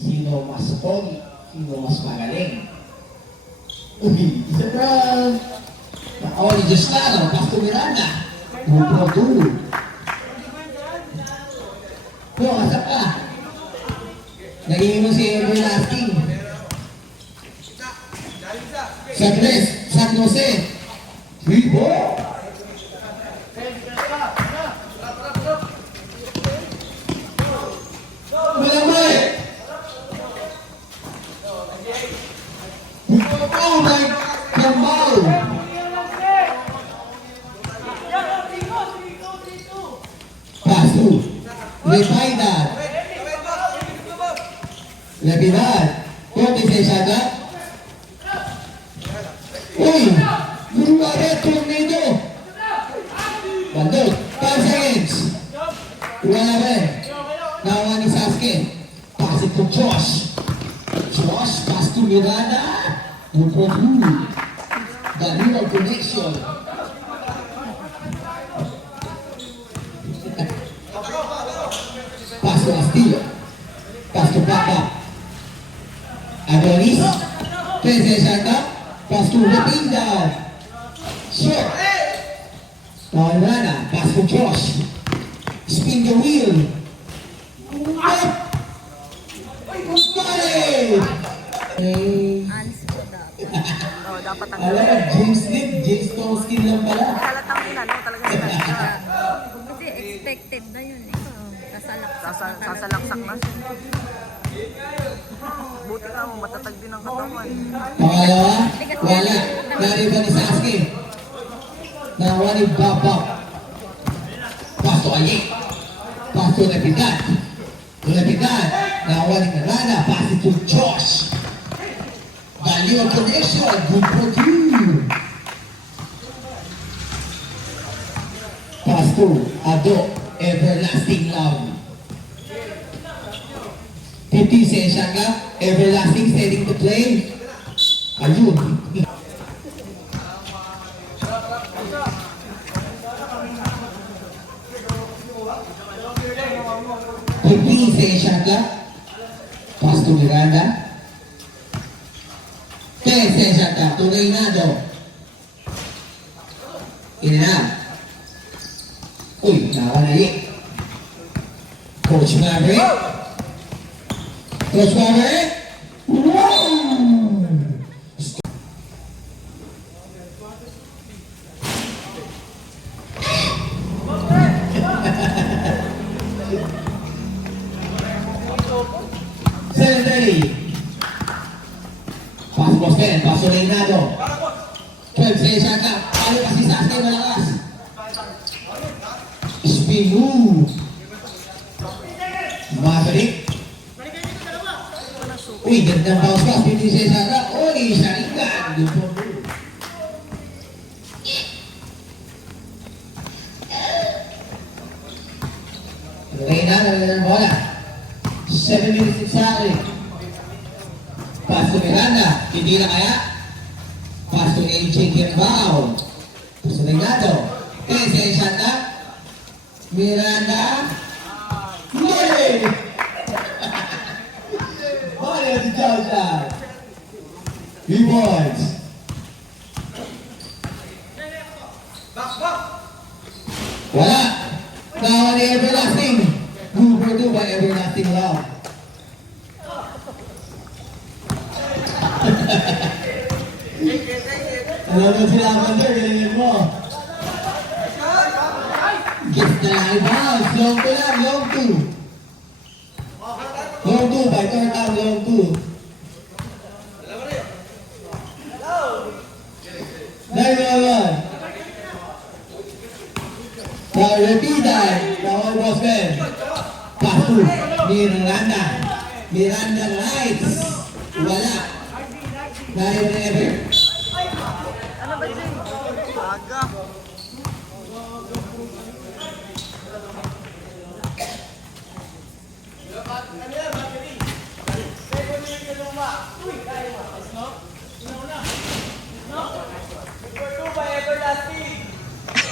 Sino mas pogi? Sino mas magaling? Uy, isa brown. Nakauli Diyos na, no? Pasto Miranda. Tulo. Yo, asa ka? Naging mo si Everlasting. Sa Tres, San Jose. Ribo. Malamay. Oh my Kambal. Pasu. Lepaidad. Lepidad. Kote se saga. Uy! Guruware tornado. Bandot. 5 seconds. Wala rin. Nawa ni Sasuke. Pass it to Josh. Josh, pass to Miranda. Ultra Blue. The real connection. Pass to Castillo. Pass to Papa. Adonis. Trece Shaka. Pass to Repinda. Short. Miranda. Pass to Josh. Spin the wheel. Up. Ans ko dapat. Oo, dapat ang Alam mo, James Nick, James Tolskin lang pala. halatang inano talaga sila. Kasi expected na yun eh. Sasalaksak na siya. Buti nga mo, matatag din ang katawan. Pangalawa, wala. Nariba ni Sasuke. Nawa ni Babak. Pasto Ayik. Pasto Lepigat. Lepigat. Nawa ni Miranda. Pass it to Josh. Value of connection. Good for you. Pass to Ado. Everlasting love. 50 session ka. Everlasting setting to play. Ayun. Session ka. Pass to Miranda. 10 session ka. To Reynado. In and out. Uy, nawa na yun. Coach Maverick. Coach Maverick. Wow! Pass Boston, paso Reynado. 12 session ka. Paano pa si Sasuke malakas? Spin move. Maverick. Uy, gandang bounce pass. 50 session ka. Uy, Sharingan. Good for you. Reynado ng bola. 7 minutes exactly. Pass to Miranda. Hindi na kaya. Pass to AJ Kirbao. Pass to Reynado. Kaya shot na. Miranda. Yay! Mario si Joja. Rewards. Wala. Nawa ni Everlasting. Good for two by Everlasting Love. Alam mo sila Amander, galingan mo. Gets the live bounce. Long 2 lang, long 2. Long 2 by third down, long 2. 9-1. Now Repida. Now Boston. Pass to Miranda. Miranda lights. Wala. Dahil na ever. Ano ba dyan? Aga.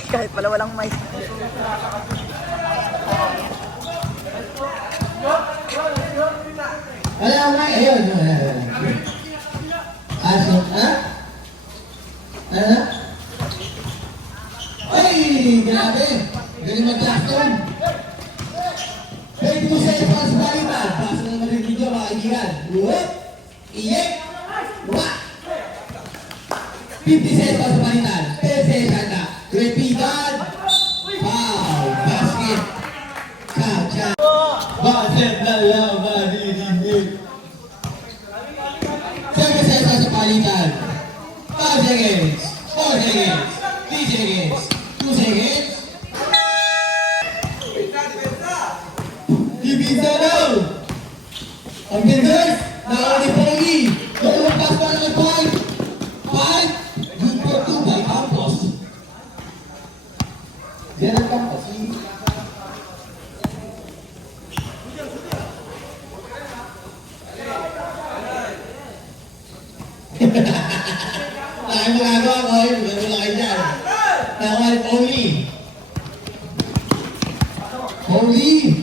Kahit pala walang mic. Wala nga, ayun. Aso, ha? Ano? Ay, grabe. Galing mag-custom. Pwede mo sa ipas balitan. Paso naman yung video, mga kaibigan. Whoop! Iyek! Wah! 50 cents pa sa balitan. 10 cents anda. Repitan. Wow! Basket. Kacha. Basket na lang, maninindig. 7 cents pa sa balitan. 5 seconds. 4 seconds. 3 seconds. 2 seconds. Ibiza daw! Ang builders, nakawali Pogi! Dalawang pass para kay Point! 5! Good for 2 by Campos. Yan ang Campos. Nakimagagawa ko, wala kayo dyan. Nakawali Pogi! Pogi!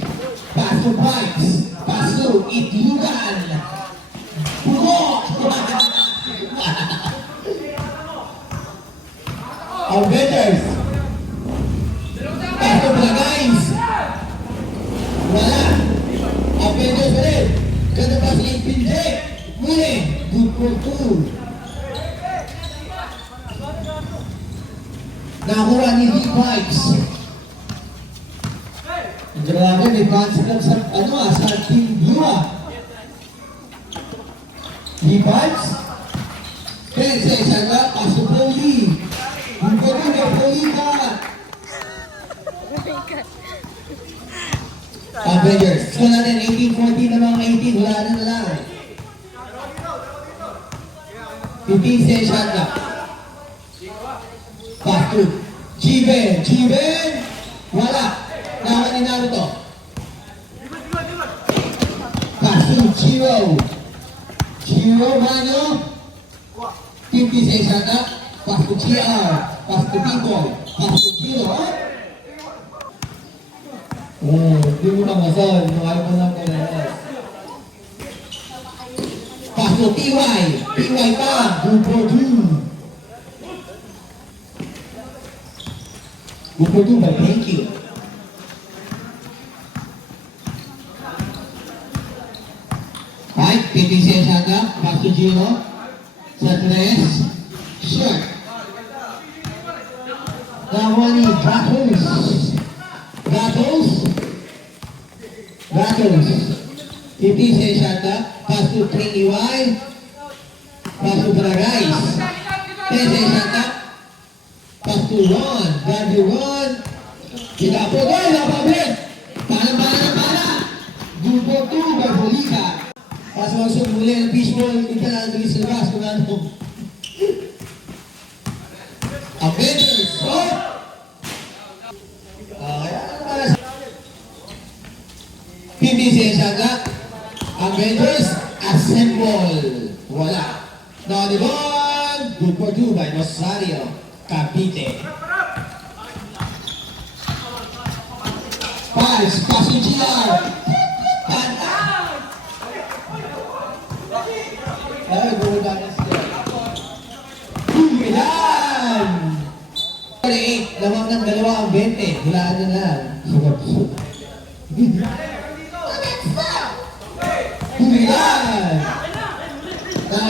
Pass to Bites! Pass to Itlugan! Pugok! Avengers! Pass to Blagays! Wala! Avengers ulit! Ganda pa si Pinje! Muli! Good for 2! Nakuha ni D-Bites! Grabe, may fans club sa, sa Team Blue D-Bites? Kaya isa nga, paso Poli! Yung ko rin, may Poli ka! Avengers, so natin 18-14 na mga 18, wala na lang. 15 session na. Pass to G-Ben, G-Ben! Wala! Naman ni Naruto. Pass to Chiro. Chiro, Mano. 50 session na. Pass to GR. Pass to People. Pass to Chiro. Oh, di mo na masal. Mahal mo lang kailangan. Pass to TY. TY pa. Grupo 2. Grupo 2 by Thank You. Right, 50 session na. Pass to Giro. Sa 3. Short. Nakuha ni Gatos. Gatos. Gatos. 50 session na. Pass to 3EY. Pass to Baragays. 10 session na. Pass to Ron. Daddy Ron. Kita po doon. Napabit. Para. Grupo 2 by Bolika. Paso ang sumuli ng fishball, hindi ka na nagiging sa labas kung ano. Avengers! Oh! Kaya ano para sa... 50 session na. Avengers, assemble. Wala. Now the ball, good for 2 by Rosario Cavite. Pass to GR. Ay, gula na siya. Humilan! 48, lamang ng 2 ang 20. Hulaan na lang. Humilan!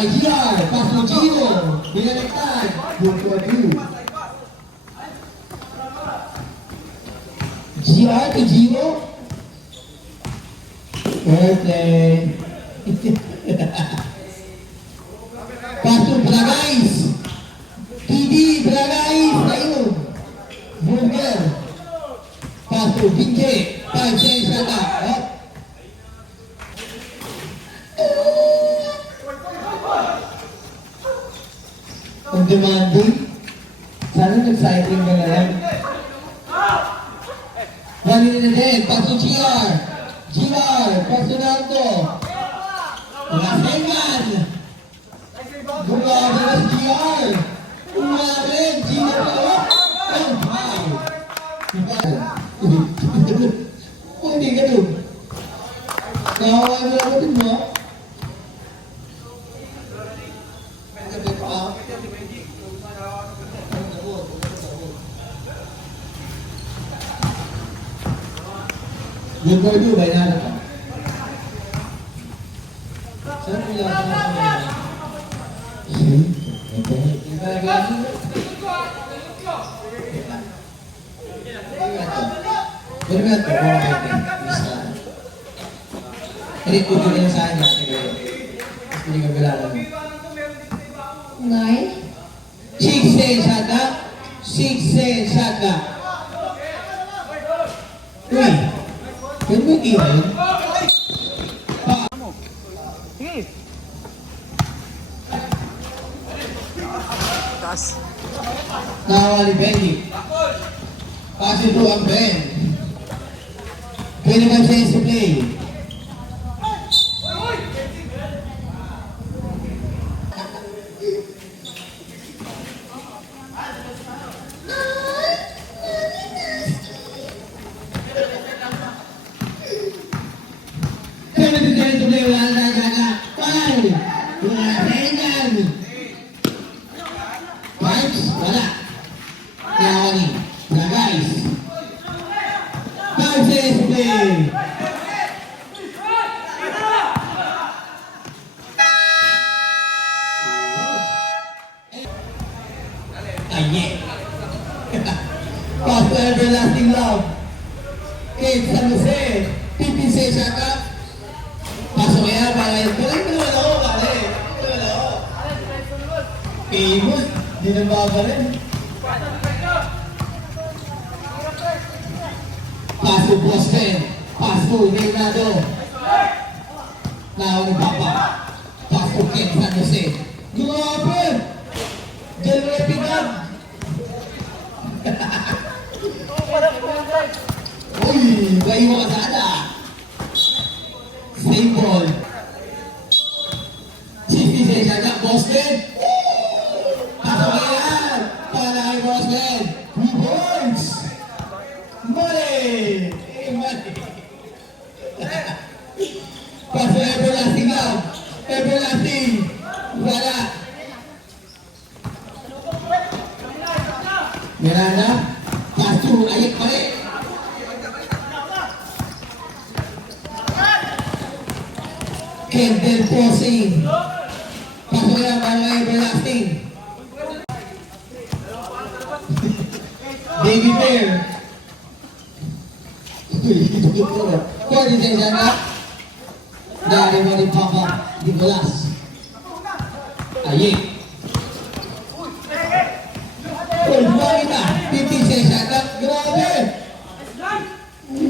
GR, pass to Gino. Binaliktad. Good for 2. GR to Gino. Birthday. Pass to Blagays. TD, Blagays. Ayun. Burger. Pass to Pinje. 5 cents na ka. Ang demanding. Sana nag-cycling ka na lang. Rally na din. Pass to GR. GR. Pass to Nardo. Rasengan. Grabe na si GR. Grabe. GR pa. Oh, wow. Oh, hindi ganun. Nakawa na ako din mo. Good for you, Baynara pa. Saan mo yung ito? Iba na klase? Pero nga ito, isa. Hindi ko din yung saan niya. Mas hindi ka bilala mo. 9. Sixteen shaka. 16 shaka. Uy! Pwede mo yung iwa yun? Taas. Nawa ni Benny. Pass it to ang Ben. 25 seconds to play. Pass to everlasting love. Kate San Jose. PPC shaka. Pasok kaya para yun. Tuloy ko naman ako, pare. Tuloy ako. Amos, di na baba rin. Pass to Boston. Pass to Reynaldo. Now ni Papa. Pass to Kate San Jose. Grabe! Dalawa pinag. Uy, kayo mo kasada. Same ball. 60 siya na, Boston. Pasok yan. Para kay Boston. Rewards. Money. Money. Pasok everlasting love. Everlasting. Wala. Miranda. Pasu, ayik balik. Kendall Crossing. Pasok yan para everlasting. Baby Bear. Pwede din siya na. Dari mo rin Papa Nicolas. Ayik. Uy, bakit na? 50 siya na. Grabe!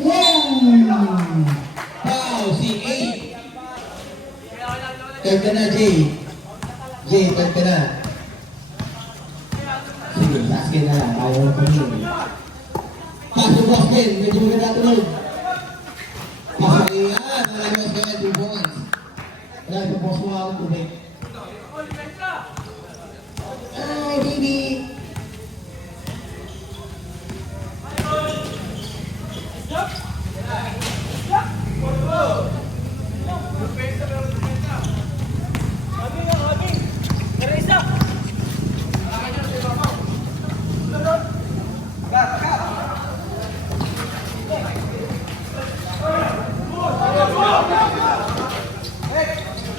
Wow! Wow, si A. Tagka na, Jay. Jay, tagka na. Sige, basket na lang. Ayaw na pamilya. Pasok basket. Medyo maganda tulog. Pasok yan. Maraming basket. 2 points. Wala ito po sa mga tubig. Ay, baby.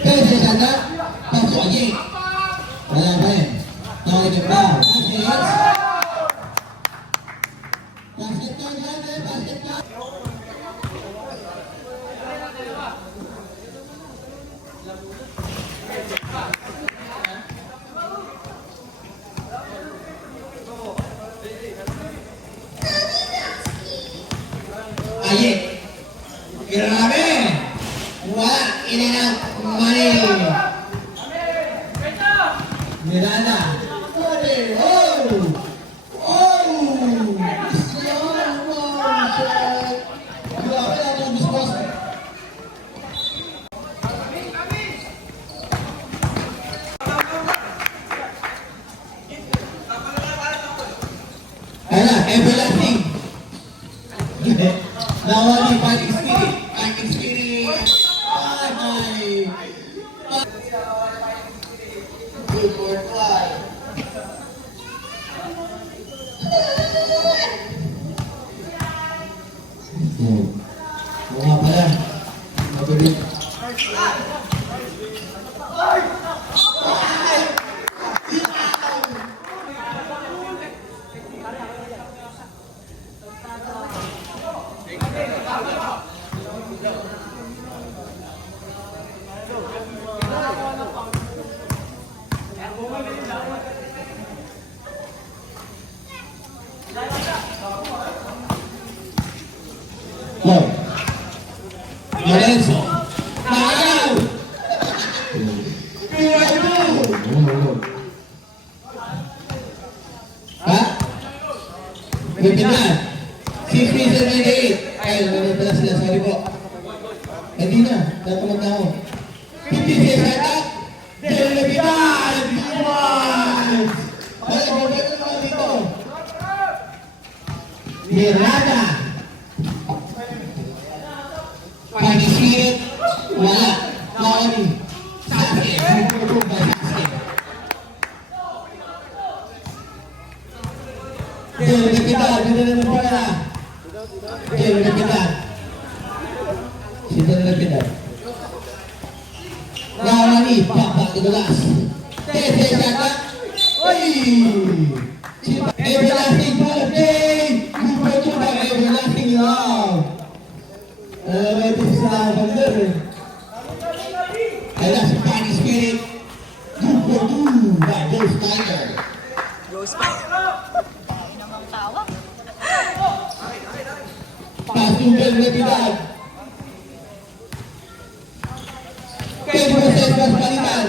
Pwede siya na. Pasok ayik. Wala pa yan. Nakinig ba? Basket ka dyan, basket ka. Ayik. Grabe. Wala. In and out. Money. Miranda. Oh! Oh! Slow motion. Grabe lang ang dispost. Ayan na, everlasting. Nawali, fighting spirit. Fighting spirit. Bye-bye. Good for fly. Go. Lorenzo. Magaw! Ha? Webinar. 6378. Ay, ano pala sila? Sorry po. Hindi na. Tatamad na ako. 56 attack. Del Webinar! Dimas! Wala, bobet na mga dito. Mirada. Pag-isip. Wala. Naoni. Sasuke. Bumubog by Sasuke. Del Webinar. Dito na naman pala. Del Webinar. Sino na Webinar? Naoni. Papa Tugulas. Tete Shaka. Uy! Everlasting birthday! Super Tuba, everlasting love! Ito sa bandar eh. Kaya si Funny Spirit. Super Tuba, Ghost Tiger. Ghost pa. Namang tawa. Pasugal na pinag. Pedro Cesar Palitan.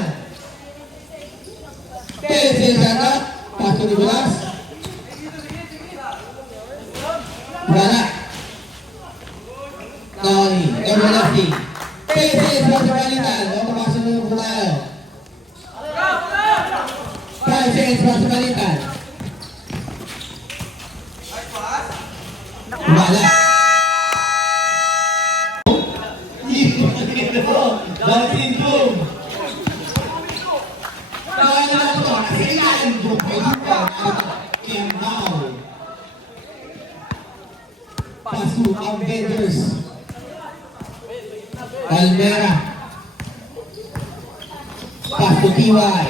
Tete Shaka. Paso ni Bulas. Wala. Naoni, everlasting. Tete Shaka Palitan. Ako paso na yung tayo. 5 cents Paso Palitan. Wala. Dating boom. Kaya na ito. Kailan buka Kiambao. Pasu ang vendors. Palmera. Pasu Tiwai.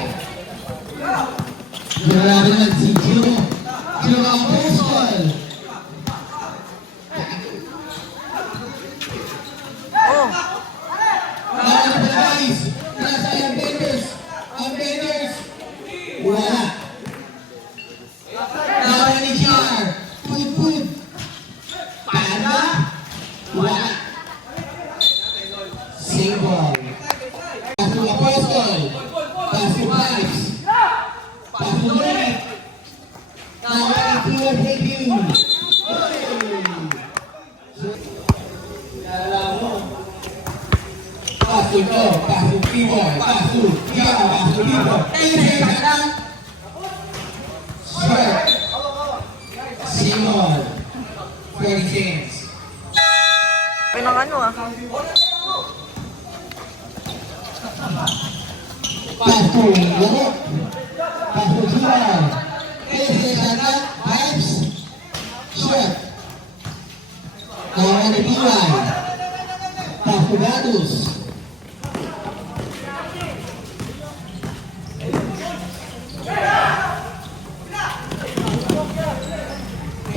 Grabe naman si Gino. Gino ang Apostol. Oh! Bawal na guys. Nasa ang vendors. Ang vendors. Wala. Bawal ni JR. Pud. Panda. Wala. Single. Pasu Apostol. Pasu Vibes. Pasu Ulit. Nawali Pure Hate You. Pasu ko, pasu Piboy, pasu Pia, pasu Piboy. Sure. Simon. 40 cents. Pinang ano ah? Pasu Lagok. Pasu Jiwai. Tese Shaka, Vibes. Sure. Nawali Piboy. Pasu Gadus.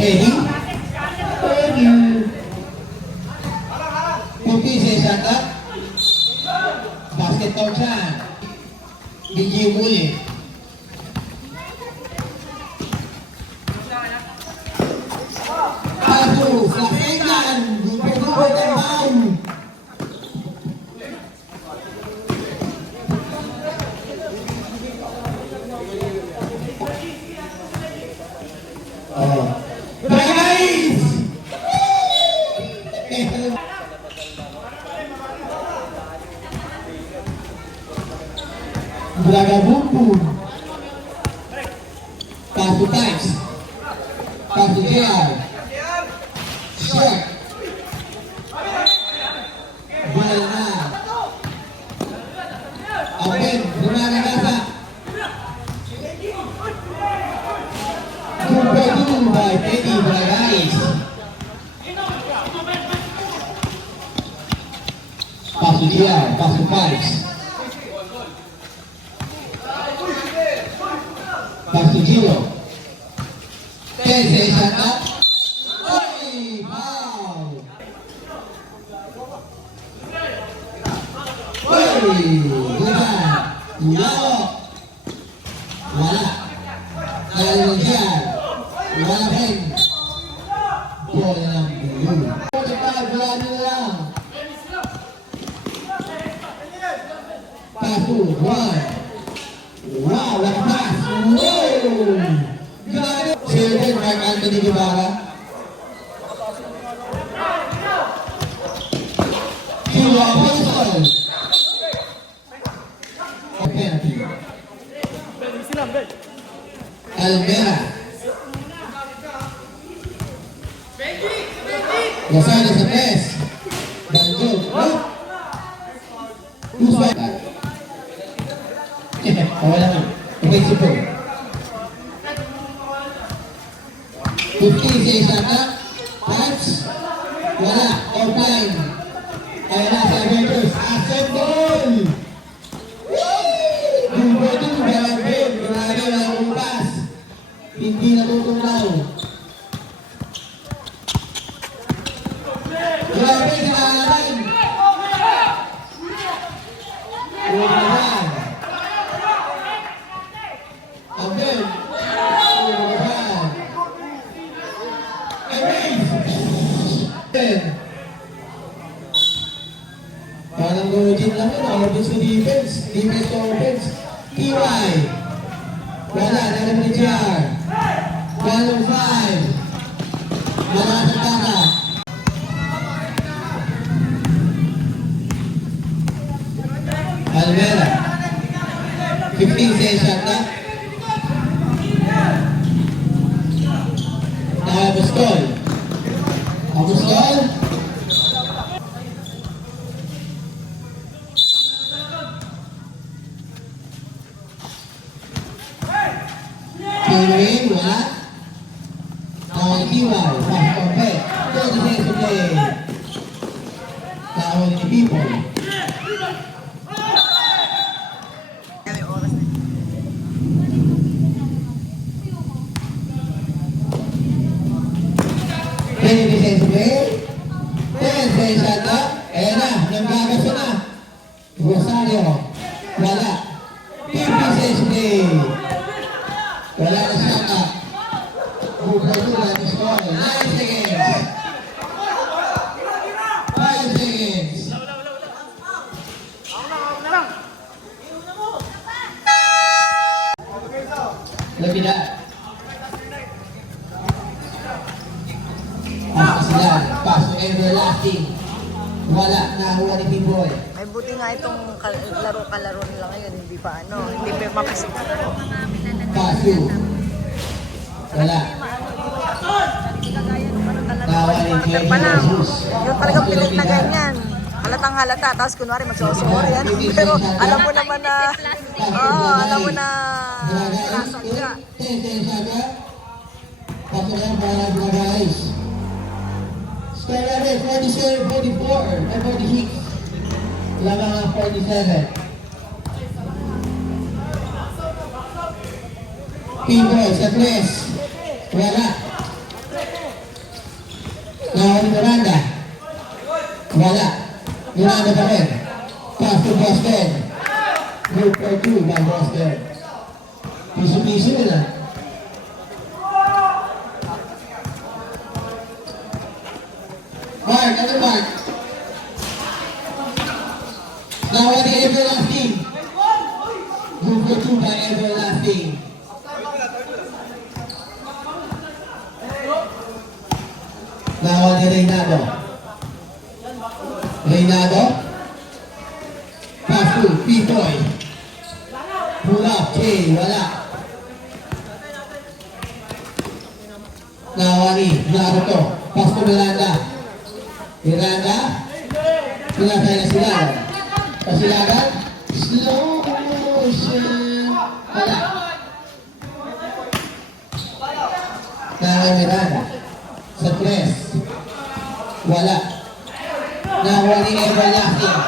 Eddie. Putih saya Shaka. Basket Tauchan. Biji Muli. Pasu Sasekan. Gubernur Tembang. Oh. Guys! Braga Bumbum. Pasu Times. Pasu JR. Shark. Bola na. Open. Rumana Gasa. Gubernur by Teddy Bragais. Pasu BGR, pass to fives. Pass to Giro. 10 sa isang up. Oy! Foul! Oy! Bukan! Lalo! Wala! Kaya dyan! Wala rin! Ball na lang blue. 45, wala nyo na lang. Pass to 1. Wow! What a pass! Whoa! Grabe! Silver, Mark Anthony Guevara. Kilo Apostol. Penalty. Almera. Lozano sa press. Banjol. Who's back? Wala mo. Okay, super. 15 sa isang up. Punch. Wala. Offline. Ayan na sa Avengers. Asset goal! Gulbo din. Galang game. Grabe na ang pass. Hindi natutunaw. Grabe sa kalaban. Umahan. Again. Umahan. Parang routine lang yun. Offense to defense. Defense to offense. TY. Wala. Nalang ni JR. 105. Malakas ang kaka. Almera. 15 sa shot na. Apostol. Apostol. Kiwin, wala. Tawag Kiwai, fast compare. 30 seconds to play. Tawag ni People. Rosario, wala. 50 cents play. Wala na shot up. Bukadula na score. 9 seconds. 5 seconds. Lebih dah. Sila, pass to everlasting. Wala, nakuha ni P-Boy. Ay, buti nga itong kalaro nila ngayon, hindi pa hindi pa mapasig. Pass to. Wala. Tawa ni Jerry Jesus. Yung talagang pilit na ganyan. Halatang halata, tapos kunwari magsusuri yan. Pero alam mo naman na, alam mo na nasadya. Pasok yan para guys. Score natin, 47, 44, and 46. Lamang ang 47. P-Boy sa tres. Wala. Nawa ni Miranda. Wala. Miranda pa rin. Pass to Boston. Group for 2 by Boston. Piso-piso nila. Mark, ano Mark? Nawa ni Everlasting. Group for 2 by Everlasting. Nawa ni Reynado. Reynado. Pass to P-Boy. Pull up, K, wala. Nawa ni Naruto. Pass to Miranda. Miranda. Pinasay na sila. Pasilagan. Slow motion. Wala. Nawa Miranda. Sa tres. Wala. Nawa ni Everlasting.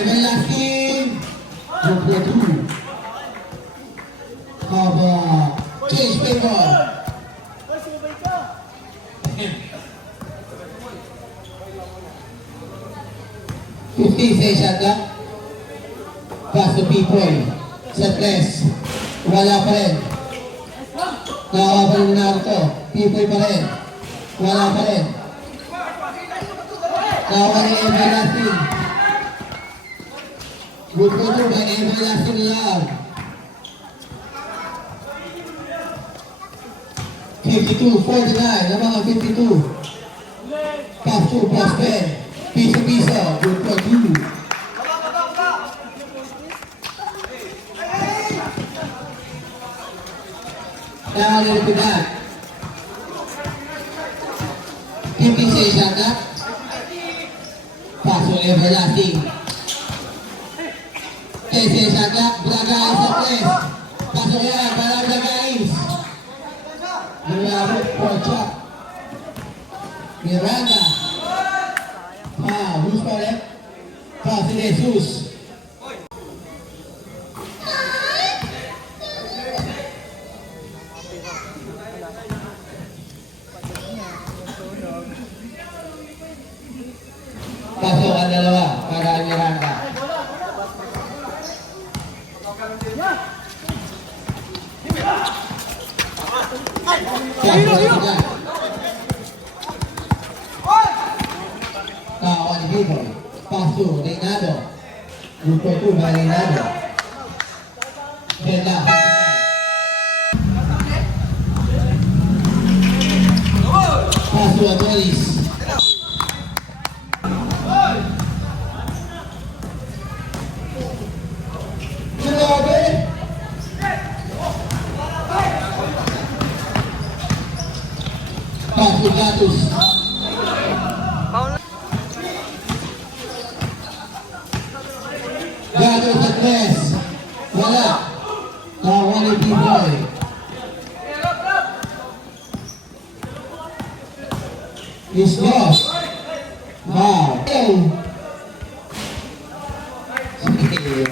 everlasting. Number 2. Haba. Change paper. 50 sa shot lang. Pass to Pipoy. Set less. Wala pa rin. Nakawa pa rin na ito. Pipoy pa rin. Wala pa rin. Nakawa ni everlasting. Good control by everlasting love. 52-49. Ang mga 52. Pass to Prosper. Piso-piso. Good for you. Now, a little bit back. 50 sa isang na. Paso everlasting. 10 sa isang na. Bragay sa press. Paso yan. Para Bragay. Mirabot for Chuck. Miranda. Who's for it? Pass to Jesus. Pasok ang dalawa para Miranda. On Vivo. Paso Reynado. Grupo 2 by Reynado. Bella. Paso Adolis. Grabe! Paso Gatus. Gatus at Tres. Wala. Wala P-Boy. Is lost. Wow. Sige.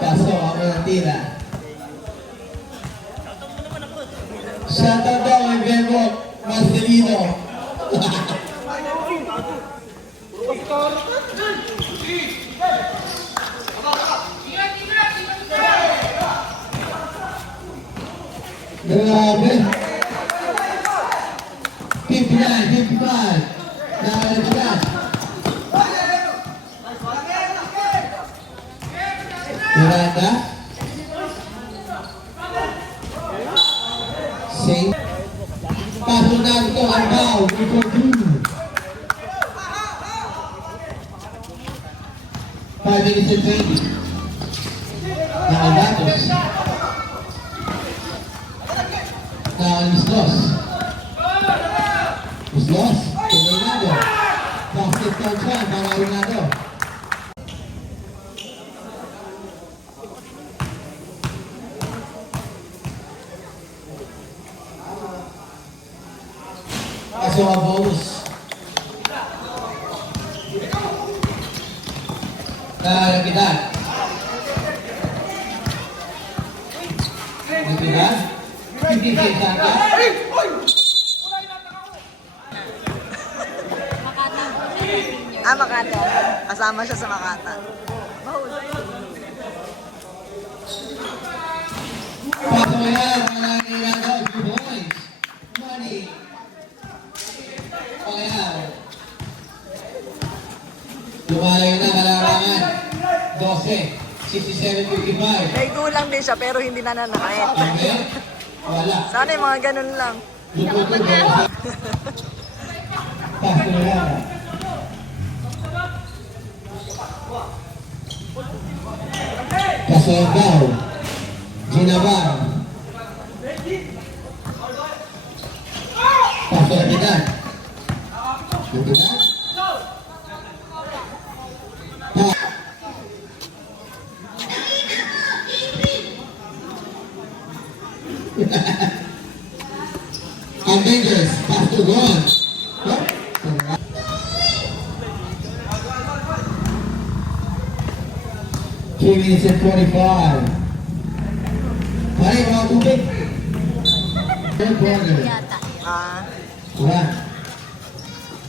Kaso ako ng tira. Shoutout daw kay Bebo Marcelino. Grabe. 59, 55. Nakalimutan. Miranda. Same. Paso na ito ang bow. Ito 2. 5 minutes and 20. Nakalimutan. Now he's lost. He's lost. Reynado. Basket control para Reynado. Kaso ang bonus. Nagkitan. Nagkitan. Hindi kita ka. Makata. Kasama siya sa Makata. Paso yan, mga Reynado, boys. Money. Pangyaw. Lumalayo na kalarangan. 12, 67-55. May gulang din siya pero hindi na nanakit. Okay? Wala. Sana yung mga ganun lang. Paso yan. Kasogaw. Ginabar. Paso Napitan. Napitan. Avengers, Pastor Ron. 3 minutes and 45. Pare, mga tubig. Third quarter. Yata. Ah, Wala.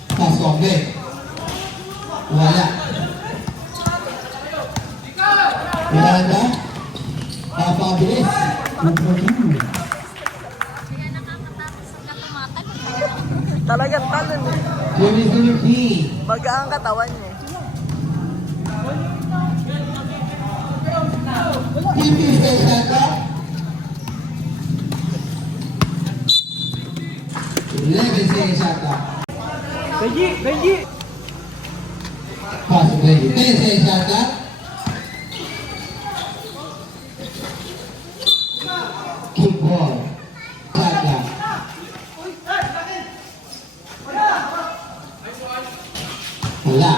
Pass off din. Wala. Miranda. Papabilis. 2-2. Kaya nakakatapos na tumatal. talagang talon eh. 3 minutes and 15. Baga ang katawan niya. 50 stay shot up. 11 stay shot up. Benji. Pass to Benji. 10 stay shot up. Kick ball. Shot up. Wala.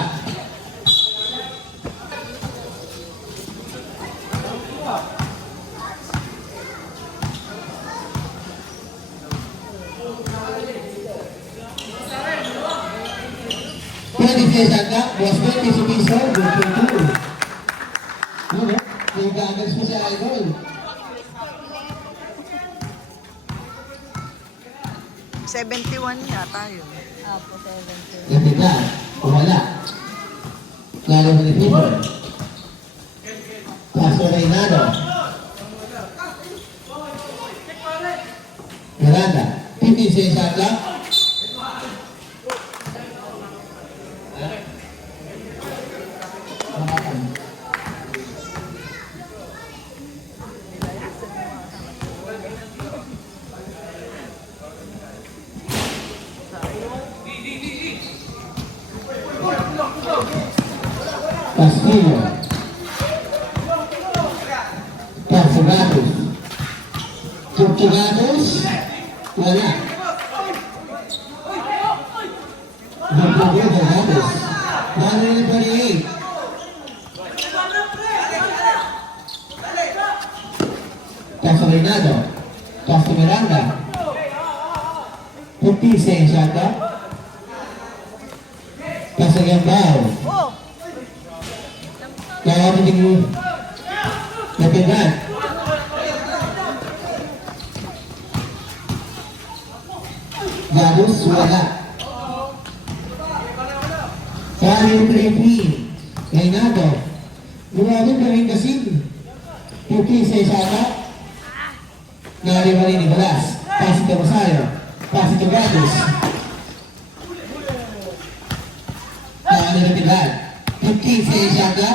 Pwede siya shot up. Was 20 si Piso. Good for 2. Ano? Yung goggles mo sa idol. 71 yata yun. Apo, 70. Ganda. Wala. Lalo mo ni Piso. Paso Reynado. Miranda. 15 siya shot up. Castillo. Casabatos. Portugados. Wala. Portugados. 128. Caso Reynado. Caso Miranda. 56 yata. Caso Gambao. Oh! Kaya mo tingin napigan. Gabos, wala. Kaya 3-3. Reynado. Grabe pa rin kasi. 50 sa isama. Nari-mali ni Balas. Pasi to Rosario. Pasi to Gabos. Kaya napigan. 15 sa isama.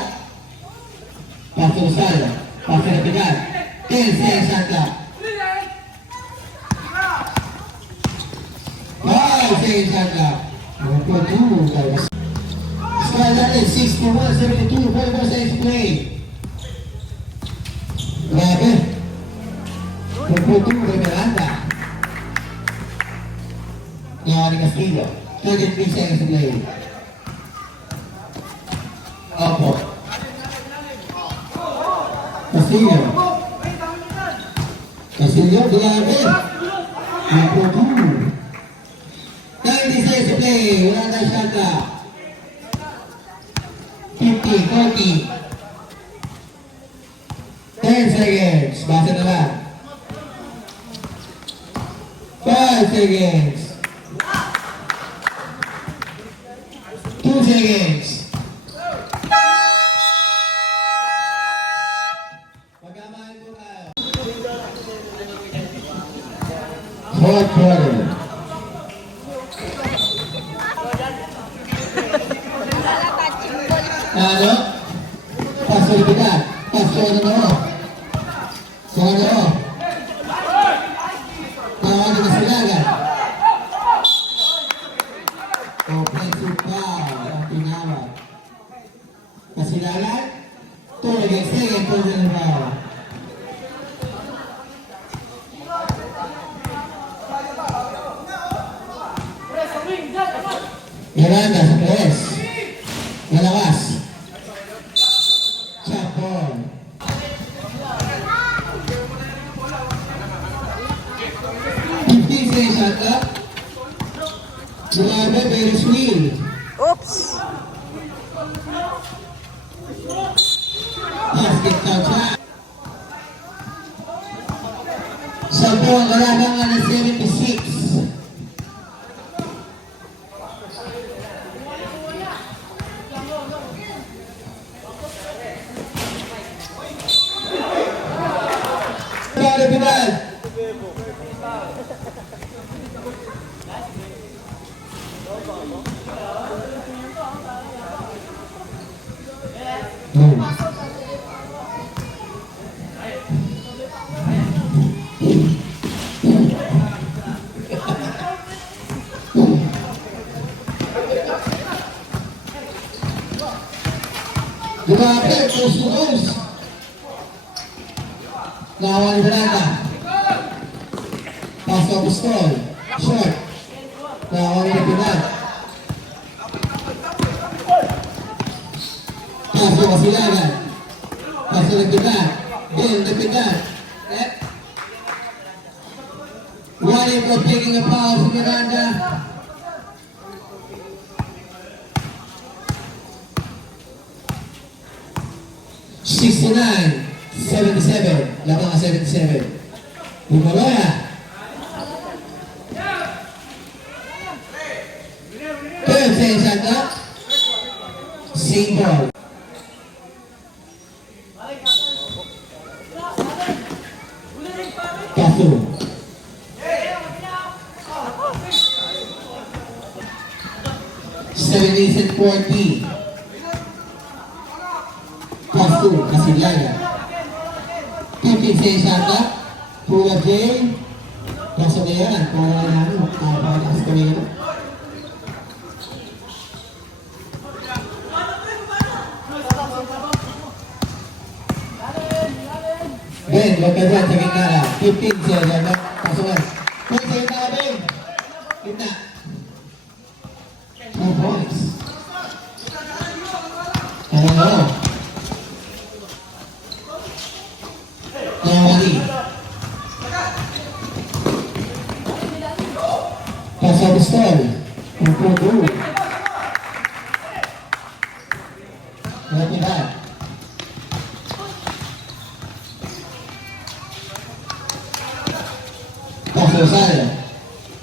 Pasi Rosario. Pasi napigan. 10 sa isama. Wow, sa isama. 1-2. Skyline is 61-72. 4 sa play. Grabe. 1-2 kay Miranda. Ngayon ni Castillo. 33 seconds to play. Opo. Castillo. Castillo, grabe. 1-2. 90 seconds to play. Wala na shot na. 50, 40. 10 seconds. Basa na lang. 5 seconds. 2 seconds. Pagkamahin mo tayo. Fourth quarter. Ano? Pasulbitan. Pasulbitan mo. Ano? Tawagin na silagan. Offensive foul. Ang tinawag. Kasilagan. 2 against 2 personal foul. Miranda sa press. Malakas. Shot ball. Shot up. Grabe, very sweet. Oops! Basket count shot. Sampo ang kalabangan ng 76. Para Pinal. Grabe, close to close. Nawa ni Fernanda. Pass to Pistol. Short. Nawa ni Pinal. Pass to Kasilagan. Pass to Nagpitan. Then Nagpitan. One for taking a foul from Miranda. '69, 77, labang ka 77. Bumaloya. Third say shot na. Single. Pasu. '70 and 40. Pasu, Kasilagan. 15 say shot na. Pula J. Paso na yan. Para namin, makapalakas kami yun. Ben, wag ka dyan sa gitna ka. 15 siya dyan. Paso na. Kung sa gitna ka, Ben. Gitna. 2 points. Ano? Nawali. Paso Pistol. Puputo. Natibat. Paso Sal.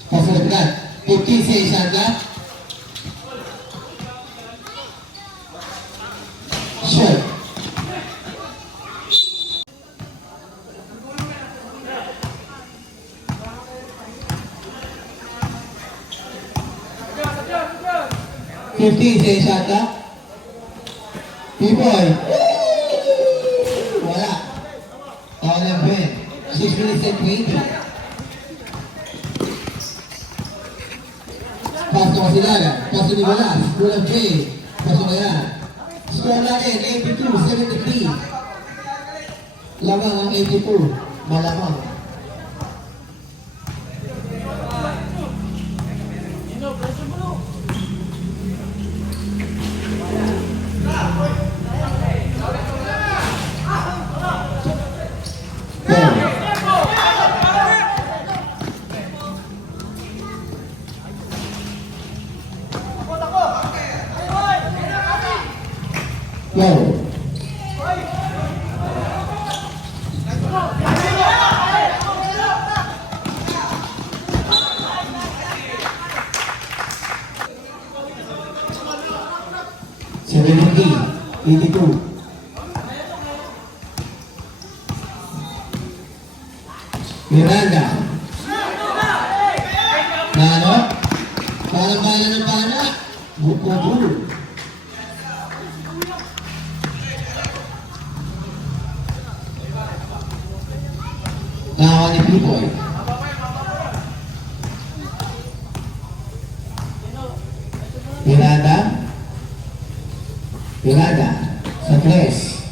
Paso Natibat. 15 sa isang na. Shot. Fifteen sa isang na. P-boy. Wala. All of Ben. 6 minutes and 20. Paso Kasilagan. Paso ni Balas. Full of J. Paso na yan. Score natin, 82-73. Lamang ang 82. Malamang. Go. Seventy, 82. Miranda. Nano? Parang-bala ng pana. Buko-buko. Nawa ni P-boy. Miranda. Miranda. Sa press.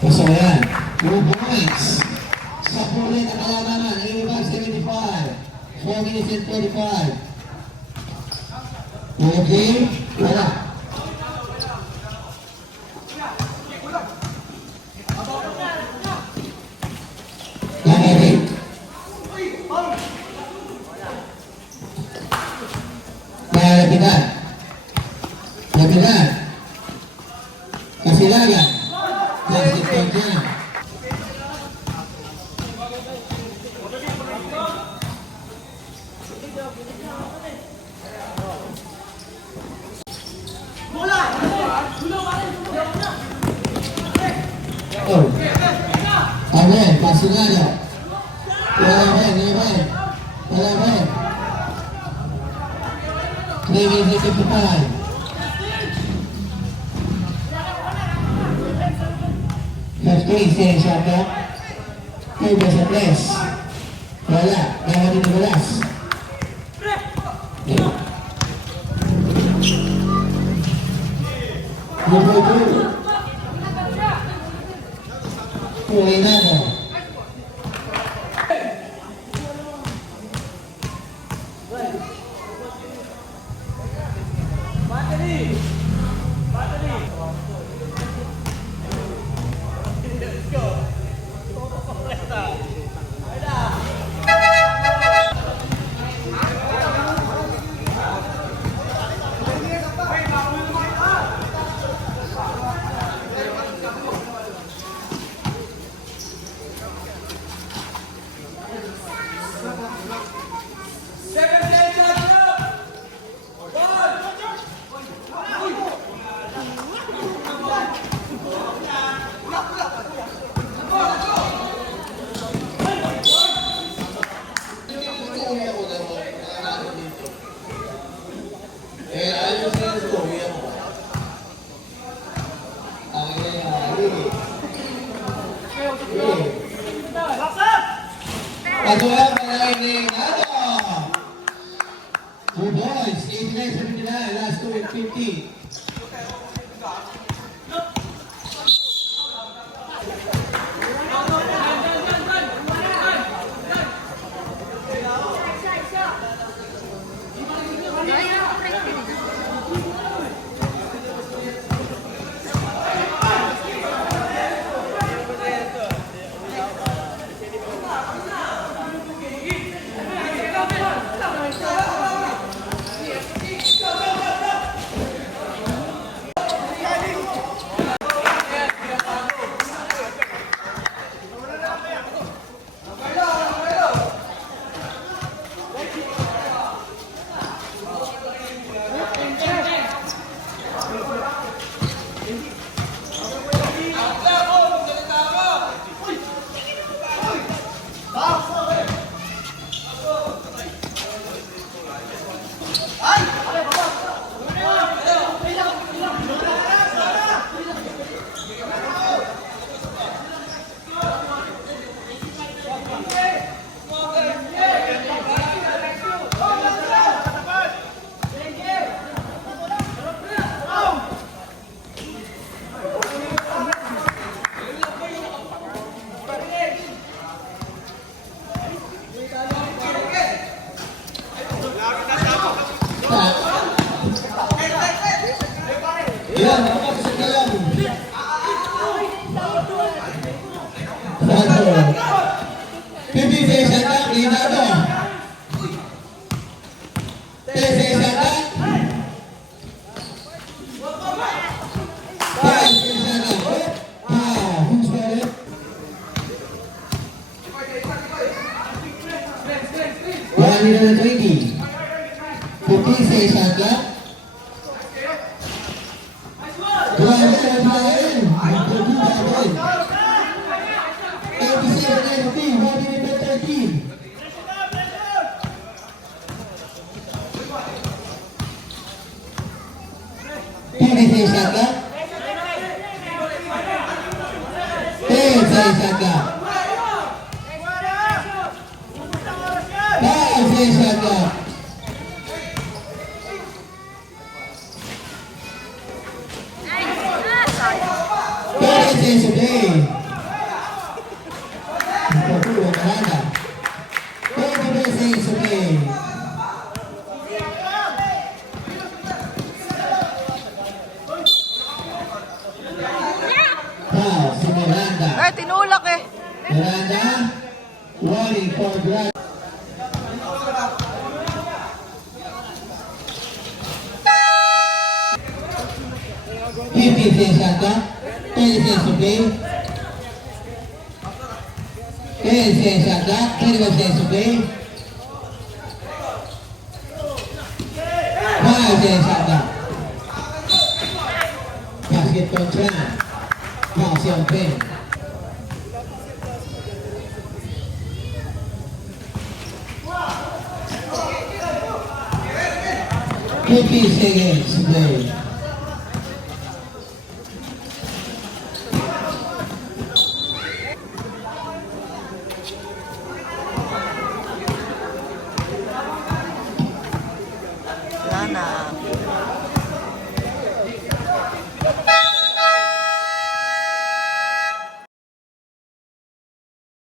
Pasok yan. 2 points. Sa pulit ang kalabanan. 85-75. 4 minutes and 45. Okay. Wala. Lapitan. Kasilagan. Basket point yan. Oh. Amen, pasunado. Amen. Maybe they can provide. Stay shot clock. 2% less. Wala. Dapat dito balas. Kulinado. Patulang Kulinado. Two boys, 89-79, last 2 at 50. Yan, nakapasok sa kalam. Pipi sa isang tak, Kulinado. Sa isang tak. Who's got it? One minute and 20. Pipi sa isang tak. Eh, tinulak eh. Miranda, warning for grab. Pipi sa isang tak. 20 seconds to play. 10 seconds shot clock. 21 seconds to play. 5 seconds shot clock. Basket contra. Bounce yung pen. 15 seconds to play.